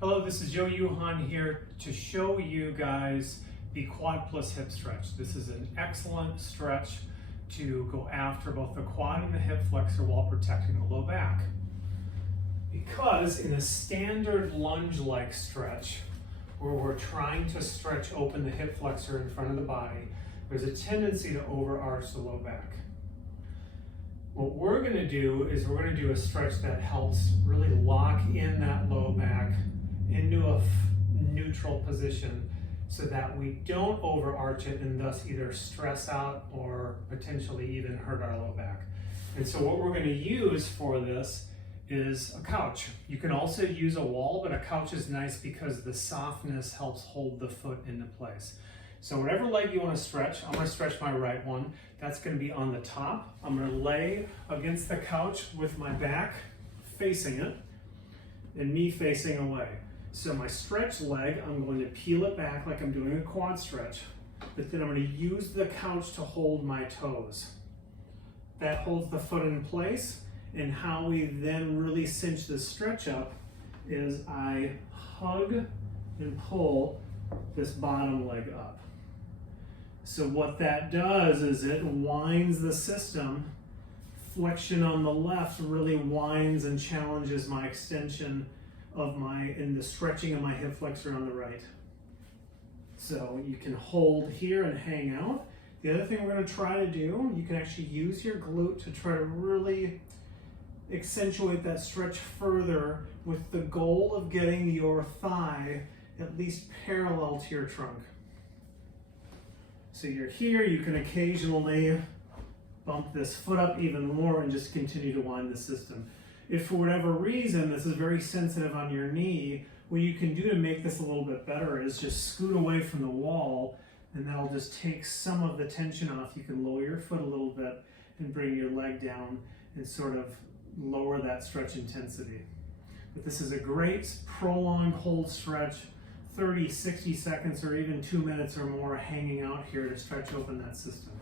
Hello, this is Joe Yuhan here to show you guys the quad plus hip stretch. This is an excellent stretch to go after both the quad and the hip flexor while protecting the low back. Because in a standard lunge-like stretch, where we're trying to stretch open the hip flexor in front of the body, there's a tendency to overarch the low back. What we're going to do is we're going to do a stretch that helps really lock in that low back into a neutral position so that we don't overarch it and thus either stress out or potentially even hurt our low back. And so what we're going to use for this is a couch. You can also use a wall, but a couch is nice because the softness helps hold the foot into place. So whatever leg you want to stretch, I'm going to stretch my right one. That's going to be on the top. I'm going to lay against the couch with my back facing it and me facing away. So my stretch leg, I'm going to peel it back like I'm doing a quad stretch, but then I'm going to use the couch to hold my toes. That holds the foot in place, and how we then really cinch this stretch up is I hug and pull this bottom leg up. So what that does is it winds the system. Flexion on the left really winds and challenges my extension of the stretching of my hip flexor on the right. So you can hold here and hang out. The other thing we're going to try to do, you can actually use your glute to try to really accentuate that stretch further with the goal of getting your thigh at least parallel to your trunk. So you're here, you can occasionally bump this foot up even more and just continue to wind the system. If for whatever reason this is very sensitive on your knee, what you can do to make this a little bit better is just scoot away from the wall, and that'll just take some of the tension off. You can lower your foot a little bit and bring your leg down and sort of lower that stretch intensity. But this is a great prolonged hold stretch, 30, 60 seconds, or even 2 minutes or more hanging out here to stretch open that system.